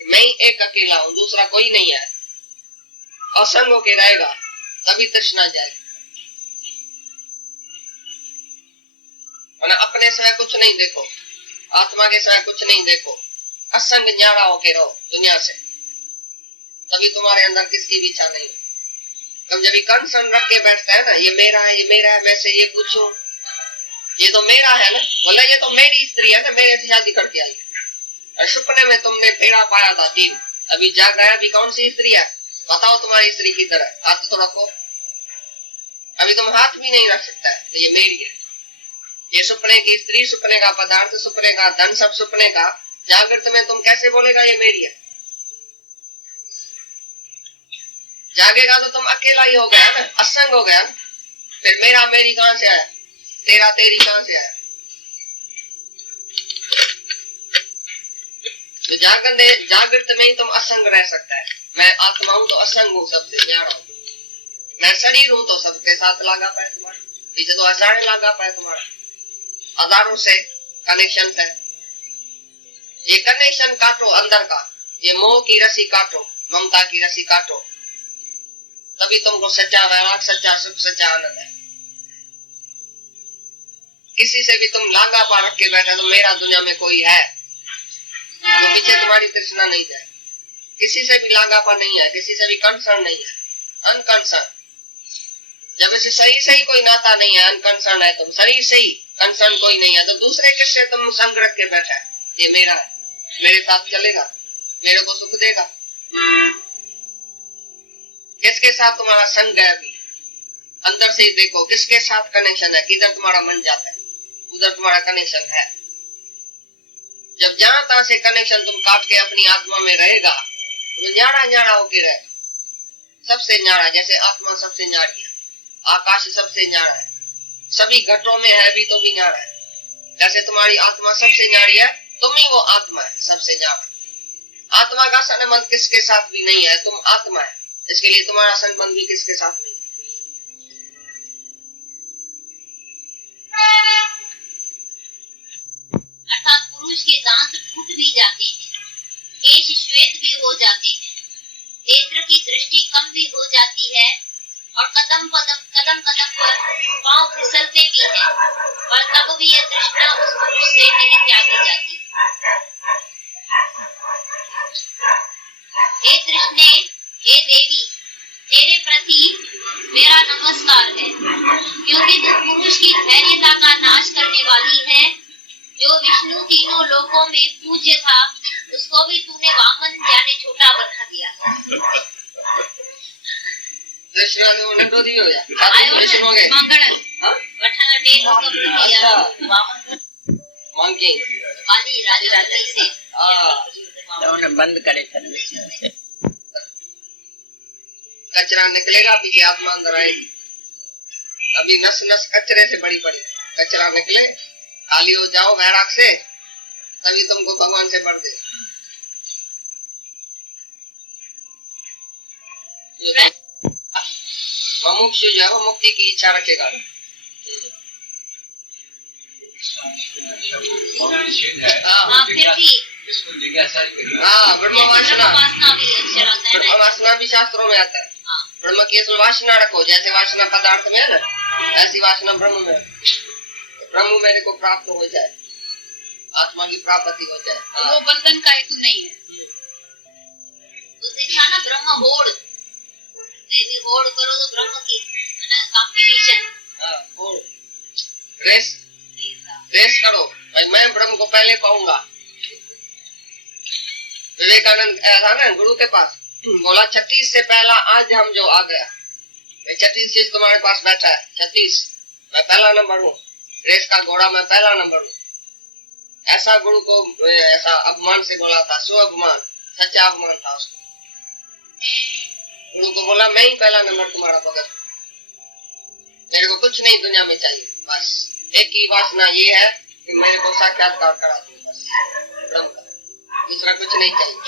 मैं ही एक अकेला हूं, दूसरा कोई नहीं है, असंग होके रहेगा, तभी तृष्णा जाएगी। वरना अपने समय कुछ नहीं देखो, आत्मा के समय कुछ नहीं देखो, असंग न्यारा होके रहो दुनिया से, तभी तुम्हारे अंदर किसकी भी इच्छा नहीं है। तुम जब कंसर्न रख के बैठता है ना, ये मेरा है, ये मेरा है, मैं से ये पूछूं, ये तो मेरा है ना, बोला ये तो मेरी स्त्री है ना, मेरे से शादी करके आई। और सपने में तुमने पेड़ा पाया था 3, अभी जाग गया, अभी कौन सी स्त्री है बताओ, तुम्हारी स्त्री की तरह हाथ तो रखो। अभी तुम हाथ भी नहीं रख सकता है, तो ये मेरी है। ये सपने की स्त्री, सपने का पदार्थ, सपने का धन, सब सपने का, जागृत में तुम कैसे बोलेगा ये मेरी है? जागेगा तो तुम अकेला ही हो गया ना, असंग हो गया। फिर मेरा मेरी कहां से आया, तेरा तेरी कहां से आया? तो जागृत में ही तुम असंग रह सकता है। मैं आत्मा हूं तो असंग हूं, सबसे न्यारा हूं। मैं शरीर हूं तो सबके साथ लगा पाए तुम्हारे पीछे, तो हजारों लगा पाए तुम्हारा, हजारों से कनेक्शन है। ये कनेक्शन काटो अंदर का, ये मोह की रस्सी काटो, ममता की रस्सी काटो, तभी तुमको सच्चा वैराग, सच्चा सुख, सच्चा आनंद है। किसी से भी तुम लागा पा रख के बैठे तो मेरा दुनिया में कोई है, तो पीछे तुम्हारी तृष्णा नहीं जाए। किसी से भी लागापा नहीं है, किसी से भी कंसर्न नहीं है, अनकंसर्न। जब ऐसे शरीर से ही कोई नाता नहीं है, अनकंसर्न है तुम, शरीर से ही कंसर्न कोई नहीं है, तो दूसरे किससे तुम संग रख के बैठा है, ये मेरा है, मेरे साथ चलेगा, मेरे को सुख देगा। किसके साथ तुम्हारा संग है? अभी अंदर से ही देखो किसके साथ कनेक्शन है, किधर तुम्हारा मन जाता है, उधर तुम्हारा कनेक्शन है। जब जहां तहां से कनेक्शन तुम काट के अपनी आत्मा में रहेगा तो न्यारा न्यारा होके रहेगा, सबसे न्यारा। जैसे आत्मा सबसे न्यारी है, आकाश सबसे न्यारा है, सभी घटों में है भी तो भी न्यारा है। जैसे तुम्हारी आत्मा सबसे न्यारी है, तुम ही वो आत्मा है सबसे न्यारा। आत्मा का संबंध किसके साथ भी नहीं है, तुम आत्मा है, इसके लिए तुम्हारा संबंध भी किसके साथ नहीं। अर्थात पुरुष के दांत टूट भी जाते हैं, केश श्वेत भी हो जाते हैं, नेत्र की दृष्टि कम भी हो जाती है और कदम कदम पर पांव फिसलते भी हैं, और तब भी यह तृष्णा उस पुरुष से नहीं त्यागी जाती। हे तृष्णे, हे देवी, तेरे प्रति मेरा नमस्कार है, क्योंकि तू पुरुष की धैर्यता का नाश करने वाली है। जो विष्णु तीनों लोकों में पूज्य था, उसको भी तूने वामन यानी छोटा बना दिया। तृष्णा ने उन्हें दी हो या आयो विष्णु के मांगण वठन ने कब दिया वामन मांगे वाली राजा से तो बंद करे से कचरा निकलेगा, अभी आत्मा अंदर आएगी। अभी नस नस कचरे से बड़ी बड़ी कचरा निकले, खाली हो जाओ वैराग से, तभी तुमको भगवान से बढ़ दे। मुमुक्षु जो है वो मुक्ति की इच्छा रखेगा। ब्रह्म वासना भी शास्त्रों में आता है। ब्रह्म की वासना रखो, जैसे वासना पदार्थ में है ना, ऐसी वासना ब्रह्म में। ब्रह्म मेरे को प्राप्त हो जाए, आत्मा की प्राप्ति हो जाए, वो बंधन का हेतु नहीं है। तो देखा ना करो तो ब्रह्म की कंपटीशन रेस करो भाई, मैं ब्रह्म को पहले पाऊंगा। विवेकानंद था ना गुरु के पास, बोला 36 से पहला आज हम जो आ गया, 36 चीज तुम्हारे पास बैठा है, 36 मैं पहला नंबर हूँ, रेस का घोड़ा मैं पहला नंबर हूँ। ऐसा गुरु को ऐसा अपमान से बोला था, सो अपमान, सच्चा अपमान था उसको। गुरु को बोला मैं ही पहला नंबर तुम्हारा भगत, मेरे को कुछ नहीं दुनिया में चाहिए, बस एक ही वासना ये है कि मेरे को साक्षात्कार करा दो, बस ब्रह्म का, दूसरा कुछ नहीं चाहिए।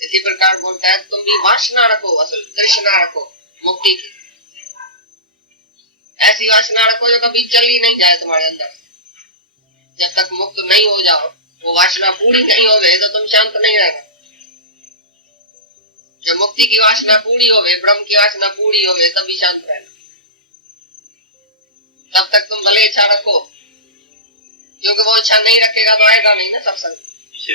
इसी प्रकार बोलता है तुम भी वासना रखो, असल तृष्णा रखो मुक्ति की, ऐसी वासना रखो जो कभी चल ही नहीं जाए तुम्हारे अंदर। जब तक मुक्त नहीं हो जाओ, वो वासना पूरी नहीं हो गई तो तुम शांत नहीं रहना। जब मुक्ति की वासना पूरी हो गई, ब्रह्म की वासना पूरी हो गई, तभी शांत रहना। तब तक तुम भले इच्छा रखो, क्योंकि वो इच्छा नहीं रखेगा तो आएगा नहीं ना सत्संग,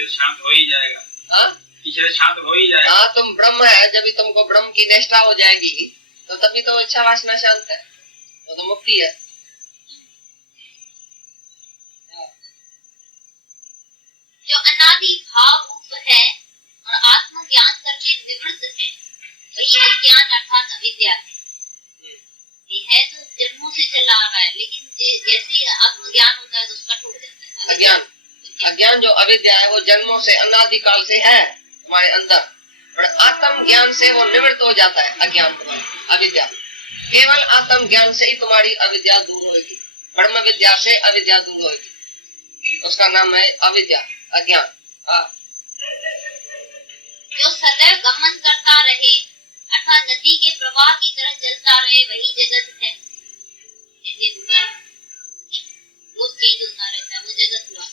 शांत हो ही जाएगा। हाँ शांत हो ही जाएगा। हाँ, तुम ब्रह्म है, जब तुमको ब्रह्म की निष्ठा हो जाएगी तो तभी तो इच्छा वासना शांत है, वो तो मुक्ति है। जो अनादि भाव रूप है और आत्मज्ञान करके निवृत्त है, वही अज्ञान अर्थात अविद्या है। ये है तो जन्मों से चला आ रहा है, लेकिन जैसे आत्मज्ञान होता है तो उसका टूट जाता है। अज्ञान जो अविद्या है वो जन्मों से अनादिकाल से है तुम्हारे अंदर, और आत्म ज्ञान से वो निवृत्त हो जाता है। अज्ञान तुम्हारा अविद्या, केवल आत्म ज्ञान से ही तुम्हारी अविद्या दूर होगी, ब्रह्म विद्या से अविद्या दूर होगी, उसका नाम है अविद्या, अज्ञान। जो सदैव गमन करता रहे अर्थात नदी के प्रवाह की तरह चलता रहे, वही जगत है। वो चेंज होता रहता है, वो जगत हुआ।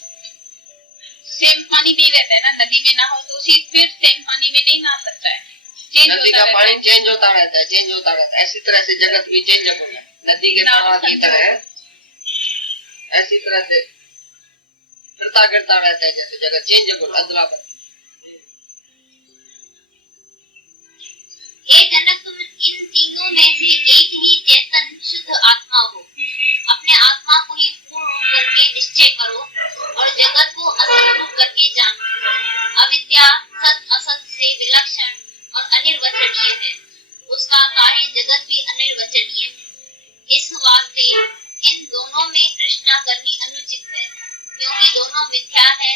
सेम पानी नहीं रहता है ना, नदी में ना हो तो उसी फिर सेम पानी में नहीं नहा सकता है, नदी का पानी चेंज होता रहता है, चेंज होता रहता है। ऐसी तरह से जगत भी चेंज होता है, नदी के प्रवाह की तरह ऐसी तरह से फिरता गिरता रहता है, जैसे जगत चेंज अदला बदला। हे जनक, तुम इन तीनों में से एक ही चेतन शुद्ध आत्मा हो। अपने आत्मा को ही पूर्ण रूप करके निश्चय करो और जगत को असत रूप करके जानो। अविद्या सत असत से विलक्षण और अनिर्वचनीय है, उसका कार्य जगत भी अनिर्वचनीय है। इस वास्ते इन दोनों में तृष्णा करनी अनुचित है, क्योंकि दोनों मिथ्या है।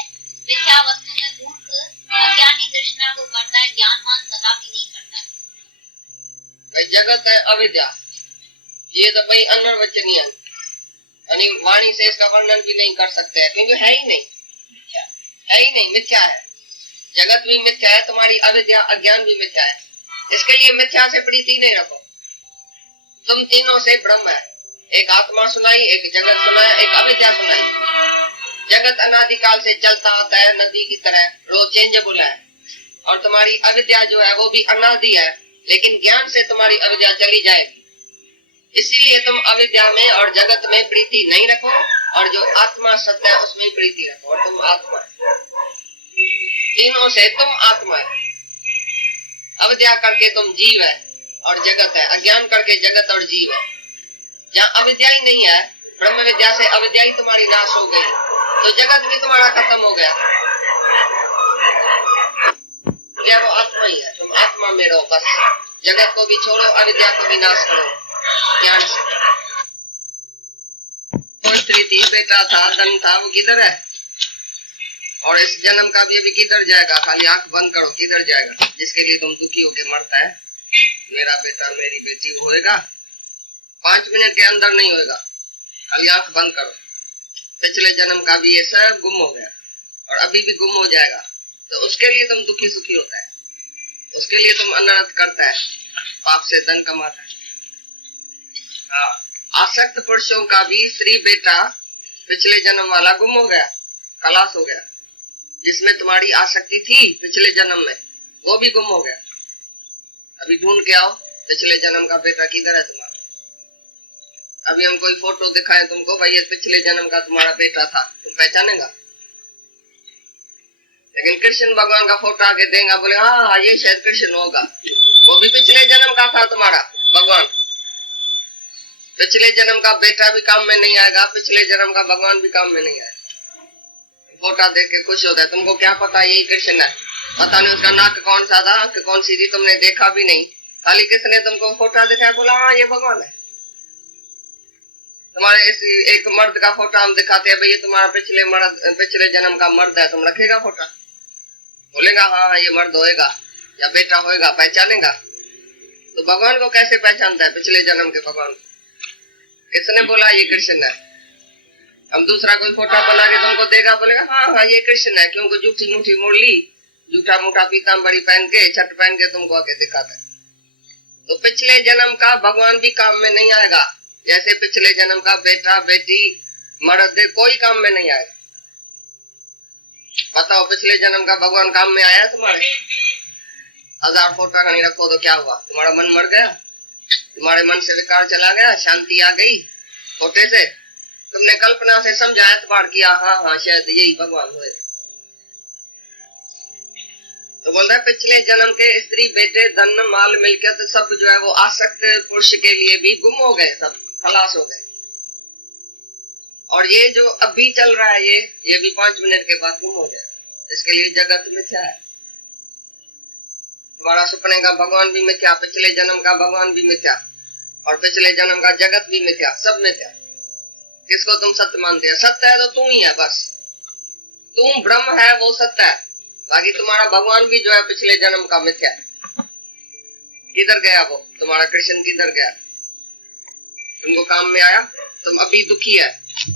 मिथ्या वस्तु में मूर्ख अज्ञानी तृष्णा को करता है, ज्ञानवान कदापि नहीं करता है। भाई जगत है अविद्या, ये तो भाई अनिर्वचनीय है, यानी वाणी से इसका वर्णन भी नहीं कर सकते हैं, क्योंकि है ही नहीं, है ही नहीं, मिथ्या है। जगत भी मिथ्या है, तुम्हारी अविद्या अज्ञान भी मिथ्या है। इसके लिए मिथ्या से प्रीति नहीं रखो। तुम तीनों से ब्रह्म है, एक आत्मा सुनाई, एक जगत सुनाया, एक अविद्या सुनाई। जगत अनादिकाल से चलता आता है नदी की तरह, रोज चेंजेबल है, और तुम्हारी अविद्या जो है वो भी अनादि है, लेकिन ज्ञान से तुम्हारी अविद्या चली जाएगी। इसीलिए तुम अविद्या में और जगत में प्रीति नहीं रखो, और जो आत्मा सत्य है उसमें प्रीति रखो, और तुम आत्मा है। तीनों से तुम आत्मा है, अविद्या करके तुम जीव है और जगत है, अज्ञान करके जगत और जीव है। जहाँ अविद्या ही नहीं है, ब्रह्म विद्या से अविद्या ही तुम्हारी नाश हो गई, तो जगत भी तुम्हारा खत्म हो गया। वो आत्मा ही है, तुम आत्मा में रहो बस। जगत को भी छोड़ो, अविद्या को भी नाश करो ज्ञान से। कोई स्त्री थी, बेटा था, धन था, वो किधर है? और इस जन्म का भी अभी किधर जाएगा? खाली आंख बंद करो, किधर जाएगा? जिसके लिए तुम दुखी होके मरता है, मेरा बेटा मेरी बेटी होएगा, 5 मिनट के अंदर नहीं होएगा। खाली आंख बंद करो, पिछले जन्म का भी ये सब गुम हो गया और अभी भी गुम हो जाएगा। तो उसके लिए तुम दुखी सुखी होता है, उसके लिए तुम अनर्थ करता है, पाप से धन कमाता है। हाँ, आसक्त पुरुषों का भी स्त्री बेटा पिछले जन्म वाला गुम हो गया, खलास हो गया। जिसमें तुम्हारी आसक्ति थी पिछले जन्म में, वो भी गुम हो गया। अभी ढूंढ के आओ पिछले जन्म का बेटा किधर है तुम्हारा। अभी हम कोई फोटो दिखाए तुमको, भाई ये पिछले जन्म का तुम्हारा बेटा था, तुम पहचानेगा? लेकिन कृष्ण भगवान का फोटो आके देगा, बोले हाँ ये शायद कृष्ण होगा। वो भी पिछले जन्म का था तुम्हारा भगवान। पिछले जन्म का बेटा भी काम में नहीं आएगा, पिछले जन्म का भगवान भी काम में नहीं आएगा। फोटो देख के खुश होता है। तुमको क्या पता यही कृष्ण है? पता नहीं उसका नाक कौन सा था, आंख कौन सी थी, तुमने देखा भी नहीं। खाली किसने तुमको फोटो दिखाया, बोला हाँ ये भगवान है। तुम्हारे इस एक मर्द का फोटो हम दिखाते हैं, भाई ये तुम्हारा पिछले जन्म का मर्द है, तुम रखेगा फोटो? बोलेगा हाँ ये मर्द होएगा या बेटा होएगा, पहचानेगा? तो भगवान को कैसे पहचानता है, पिछले जन्म के भगवान को? किसने बोला ये कृष्ण है? हम दूसरा कोई फोटो बना के तुमको देगा, बोलेगा हाँ हाँ ये कृष्ण है, क्योंकि जूठी मुठी मुरली, जूठा मोटा पीताम्बरी पहन के, छठ पहन के तुमको आके दिखाता है। तो पिछले जन्म का भगवान भी काम में नहीं आएगा, जैसे पिछले जन्म का बेटा बेटी मर्द कोई काम में नहीं आएगा। बताओ पिछले जन्म का भगवान काम में आया तुम्हारे? 1000 फोटो नहीं रखो तो क्या हुआ? तुम्हारा मन मर गया? तुम्हारे मन से विकार चला गया? शांति आ गई फोटे से? तुमने कल्पना से समझा, एतबार किया, हाँ हाँ शायद यही भगवान हुए। तो बोलता है पिछले जन्म के स्त्री बेटे धन माल मिलकर सब जो है वो आसक्त पुरुष के लिए भी गुम हो गए, सब खलास हो गए। और ये जो अभी चल रहा है ये भी 5 मिनट के बाद गुम हो जाए। इसके लिए जगत मिथ्या है। तुम्हारा सपने का भगवान भी मिथ्या, पिछले जन्म का भगवान भी मिथ्या, और पिछले जन्म का जगत भी मिथ्या, सब मिथ्या। किसको तुम सत्य मानते हो? सत्य है तो तुम ही है, बस तुम ब्रह्म है, वो सत्य है। बाकी तुम्हारा भगवान भी जो है पिछले जन्म का मिथ्या है। किधर गया वो तुम्हारा कृष्ण? किधर गया? तुमको काम में आया? तुम अभी दुखी है,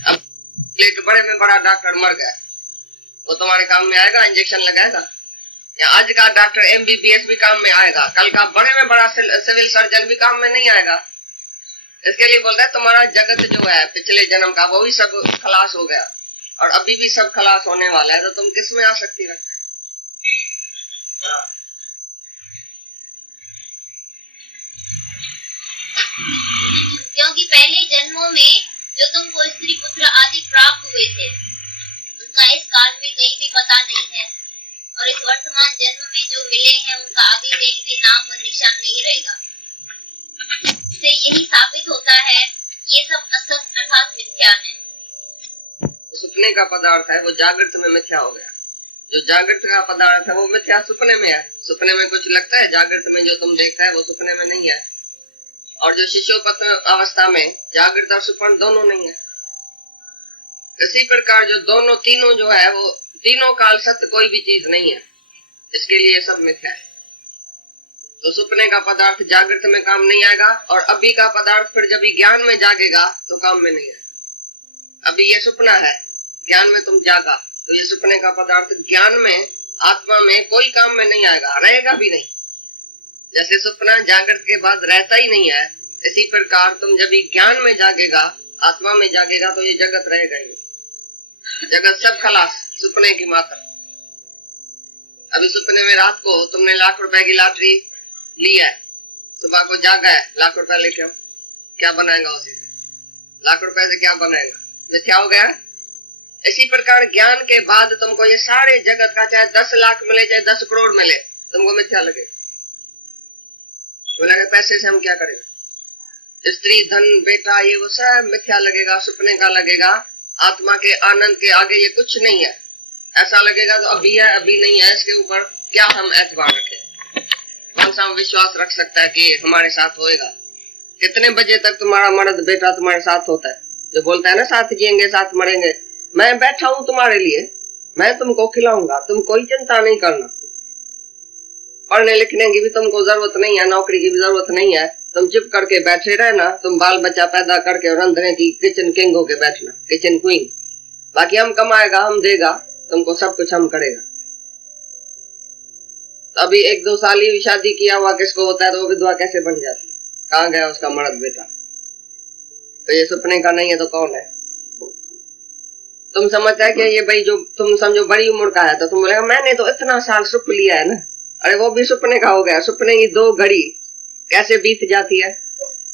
अब एक बड़े में बड़ा डॉक्टर मर गया, वो तुम्हारे काम में आएगा? इंजेक्शन लगाएगा? या आज का डॉक्टर MBBS भी काम में आएगा, कल का बड़े में बड़ा सिविल सर्जन भी काम में नहीं आएगा। इसके लिए बोलता है तुम्हारा जगत जो है पिछले जन्म का वो भी सब खलास हो गया, और अभी भी सब खलास होने वाला है। तो तुम किस में आसक्ति रखते हैं? क्योंकि पहले जन्मों में जो तुमको स्त्री पुत्र आदि प्राप्त हुए थे उनका इस काल में कहीं भी पता नहीं है, और इस वर्तमान जन्म में जो मिले हैं उनका आगे कहीं भी नाम और निशान नहीं रहेगा। इससे यही साबित होता है ये सब असत अर्थात मिथ्या है। सपने का पदार्थ है वो जागृत में मिथ्या हो गया। जो जागृत का पदार्थ है वो मिथ्या सपने में है। सपने में कुछ लगता है, जागृत में जो तुम देखता है वो सपने में नहीं है। और जो शिशोपत अवस्था में जागृत और सुपन दोनों नहीं है। इसी प्रकार जो दोनों तीनों जो है वो तीनों काल सत्य कोई भी चीज नहीं है, इसके लिए सब मिथ्या है। तो सपने का पदार्थ जागृत में काम नहीं आएगा, और अभी का पदार्थ फिर जब ज्ञान में जागेगा तो काम में नहीं आएगा। अभी ये सपना है, ज्ञान में तुम जागा तो ये सपने का पदार्थ ज्ञान में आत्मा में कोई काम में नहीं आएगा, रहेगा भी नहीं। जैसे सपना जागृत के बाद रहता ही नहीं है, इसी प्रकार तुम जब ज्ञान में जागेगा, आत्मा में जागेगा तो ये जगत रहेगा ही नहीं। जगत सब खलास, सपने की मात्र। अभी सपने में रात को तुमने लाख रुपए की लॉटरी ली है, सुबह को जागा है, लाख रुपए लेके आओ, क्या बनाएगा उसी से? लाख रुपए से क्या बनाएगा? मिथ्या हो गया। इसी प्रकार ज्ञान के बाद तुमको ये सारे जगत का चाहे 10 लाख मिले चाहे 10 करोड़ मिले, तुमको मिथ्या लगेगा। बोला पैसे से हम क्या करेंगे? स्त्री धन बेटा ये वो सब मिथ्या लगेगा, सपने का लगेगा। आत्मा के आनंद के आगे ये कुछ नहीं है। ऐसा लगेगा तो अभी है अभी नहीं है, इसके ऊपर क्या हम एतबार रखें? कौन सा विश्वास रख सकता है कि हमारे साथ होएगा? कितने बजे तक तुम्हारा मर्द बेटा तुम्हारे साथ होता है, जो बोलता है ना साथ जिएंगे साथ मरेंगे? मैं बैठा हूं तुम्हारे लिए, मैं तुमको खिलाऊंगा, तुम कोई चिंता नहीं करना। पढ़ने लिखने की भी तुमको जरूरत नहीं है, नौकरी की भी जरूरत नहीं है, तुम चुप करके बैठे रहना। तुम बाल बच्चा पैदा करके रंधने की किचन किंग होके बैठना, किचन क्वीन। बाकी हम कमाएगा, हम देगा, तुमको सब कुछ हम करेगा। तो अभी 1-2 साल ही शादी किया हुआ किसको होता है तो वो विधवा कैसे बन जाती है? कहाँ गया उसका मर्द बेटा? तो ये सपने का नहीं है तो कौन है? तुम समझता है कि ये भाई जो तुम समझो बड़ी उम्र का है, तो तुम बोलेगा मैंने तो इतना साल सुख लिया है ना। अरे वो भी सपने का हो गया। सपने की 2 घड़ी कैसे बीत जाती है।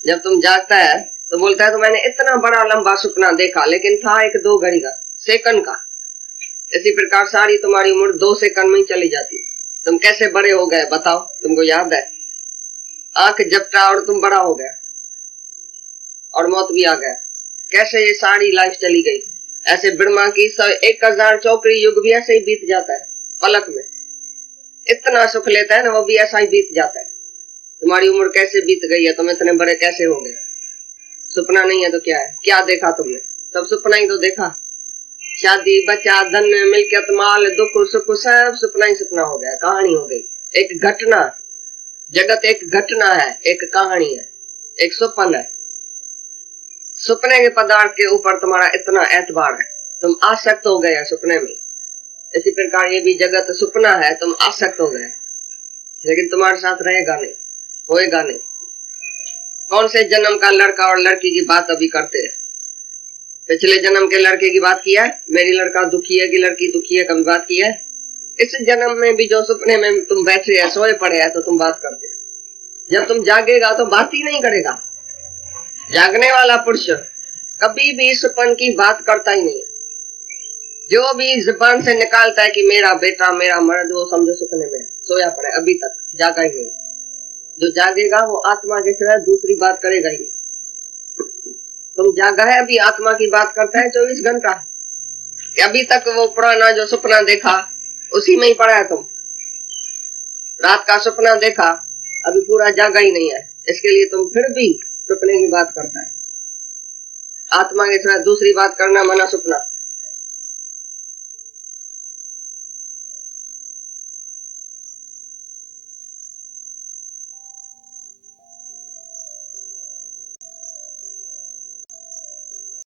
जब तुम जागता है तो बोलता है तो मैंने इतना बड़ा लंबा सपना देखा, लेकिन था 1-2 घड़ी का, सेकंड का। इसी प्रकार सारी तुम्हारी उम्र 2 सेकंड में ही चली जाती। तुम कैसे बड़े हो गए बताओ, तुमको याद है? आंख झपटा और तुम बड़ा हो गया और मौत भी आ गया। कैसे ये सारी लाइफ चली गई। ऐसे ब्रह्मा की 1000 चौकड़ी युग भी ऐसे ही बीत जाता है पलक में। इतना सुख लेता है ना, वो भी ऐसा ही बीत जाता है। तुम्हारी उम्र कैसे बीत गई है, तुम इतने बड़े कैसे हो गए? सपना नहीं है तो क्या है? क्या देखा तुमने? सब सपना ही तो देखा। शादी, बच्चा, धन, मिल्कियत, माल, दुख, सुख, सब सपना ही सपना हो गया, कहानी हो गई। एक घटना, जगत एक घटना है, एक कहानी है, एक स्वप्न है। सपने के पदार्थ के ऊपर तुम्हारा इतना एतबार है, तुम आसक्त हो गए सपने में। इसी प्रकार ये भी जगत सपना है, तुम आसक्त हो गए, लेकिन तुम्हारे साथ रहेगा नहीं, होएगा नहीं। कौन से जन्म का लड़का और लड़की की बात अभी करते हैं? पिछले जन्म के लड़के की बात किया है, मेरी लड़का दुखी है कि लड़की दुखी है, कभी बात की है? इस जन्म में भी जो सपने में तुम बैठे हैं, सोए पड़े हैं, तो तुम बात करते हैं। जब तुम जागेगा तो बात ही नहीं करेगा। जागने वाला पुरुष कभी भी सपन की बात करता ही नहीं है। जो भी जुबान से निकालता है कि मेरा बेटा, मेरा मर्द, वो समझो सपने में सोया पड़ा है, अभी तक जागा ही नहीं। जो जागेगा वो आत्मा के सिवा दूसरी बात करेगा ही नहीं। तुम जागा है, अभी आत्मा की बात करता है 24 घंटा। अभी तक वो पुराना जो सपना देखा उसी में ही पड़ा है। तुम रात का सपना देखा, अभी पूरा जागा ही नहीं है, इसके लिए तुम फिर भी सपने की बात करता है। आत्मा के सिवा दूसरी बात करना मना सपना।